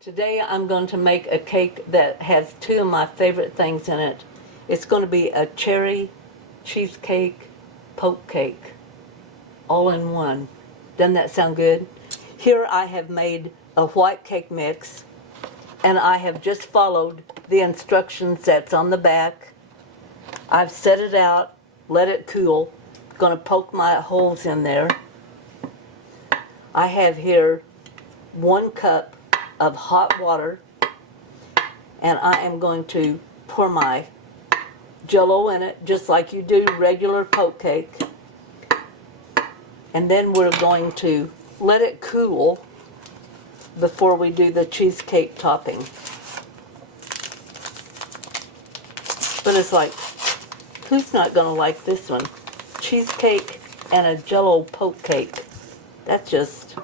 Today I'm going to make a cake that has two of my favorite things in it. It's going to be a cherry cheesecake poke cake, all in one. Doesn't that sound good? Here I have made a white cake mix, and I have just followed the instructions that's on the back. I've set it out, let it cool. Going to poke my holes in there. I have here 1 cup of hot water, and I am going to pour my Jell-O in it just like you do regular poke cake, and then we're going to let it cool before we do the cheesecake topping. But it's like, who's not going to like this one? Cheesecake and a Jell-O poke cake. That's just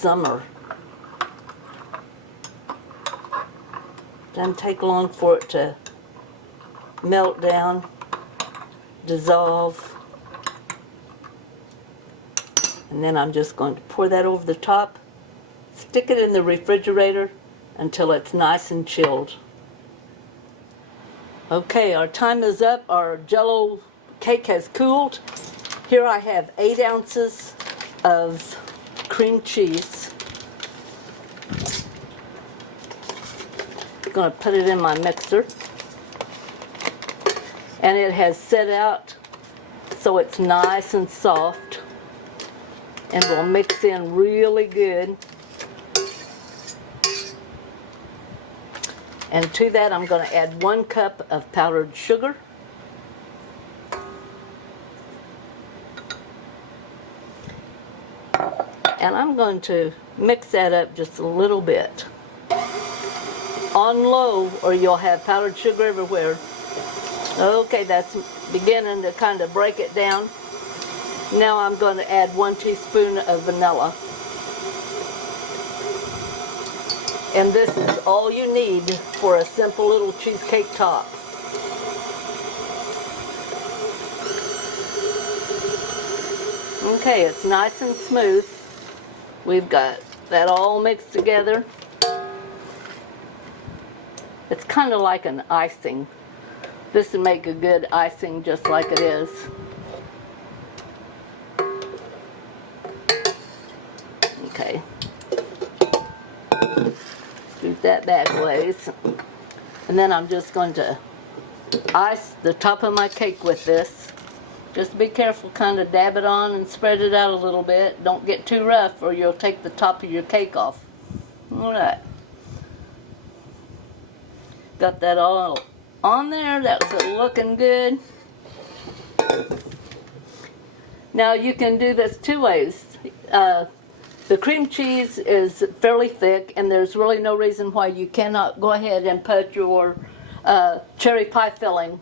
summer. Doesn't take long for it to melt down, dissolve. And then I'm just going to pour that over the top, stick it in the refrigerator until it's nice and chilled. Okay, our time is up. Our Jell-O cake has cooled. Here I have 8 ounces of cream cheese. I'm going to put it in my mixer. And it has set out so it's nice and soft. And will mix in really good. And to that I'm going to add 1 cup of powdered sugar. And I'm going to mix that up just a little bit. On low, or you'll have powdered sugar everywhere. Okay, that's beginning to kind of break it down. Now I'm going to add 1 teaspoon of vanilla. And this is all you need for a simple little cheesecake top. Okay, it's nice and smooth. We've got that all mixed together. It's kind of like an icing. This would make a good icing just like it is. Okay. Scoot that back ways. And then I'm just going to ice the top of my cake with this. Just be careful, kind of dab it on and spread it out a little bit. Don't get too rough or you'll take the top of your cake off. Alright. Got that all on there. That's looking good. Now you can do this 2 ways. The cream cheese is fairly thick, and there's really no reason why you cannot go ahead and put your cherry pie filling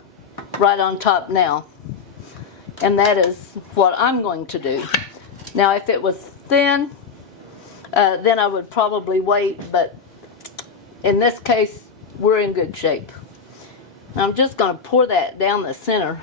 right on top now. And that is what I'm going to do. Now if it was thin, then I would probably wait, but in this case, we're in good shape. I'm just going to pour that down the center.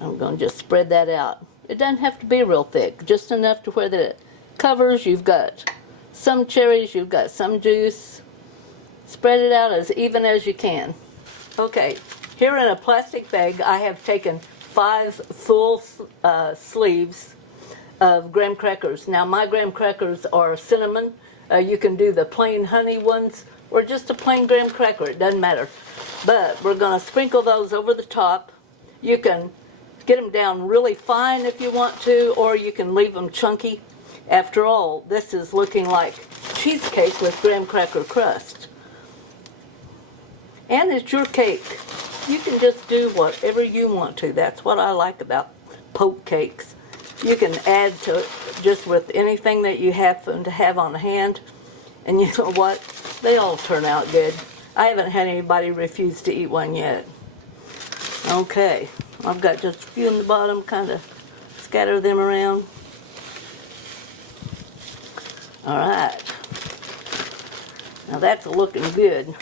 I'm going to just spread that out. It doesn't have to be real thick, just enough to where that it covers. You've got some cherries, you've got some juice. Spread it out as even as you can. Okay, here in a plastic bag I have taken 5 full sleeves of graham crackers. Now my graham crackers are cinnamon. You can do the plain honey ones or just a plain graham cracker, it doesn't matter. But we're going to sprinkle those over the top. You can get them down really fine if you want to, or you can leave them chunky. After all, this is looking like cheesecake with graham cracker crust. And it's your cake. You can just do whatever you want to. That's what I like about poke cakes. You can add to it just with anything that you happen to have on hand. And you know what? They all turn out good. I haven't had anybody refuse to eat one yet. Okay. I've got just a few in the bottom, kind of scatter them around. Alright. Now that's looking good.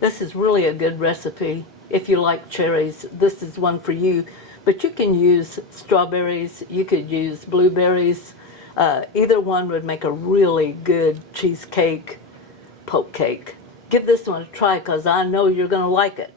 This is really a good recipe. If you like cherries, this is one for you. But you can use strawberries, you could use blueberries. Either one would make a really good cheesecake poke cake. Give this one a try because I know you're going to like it.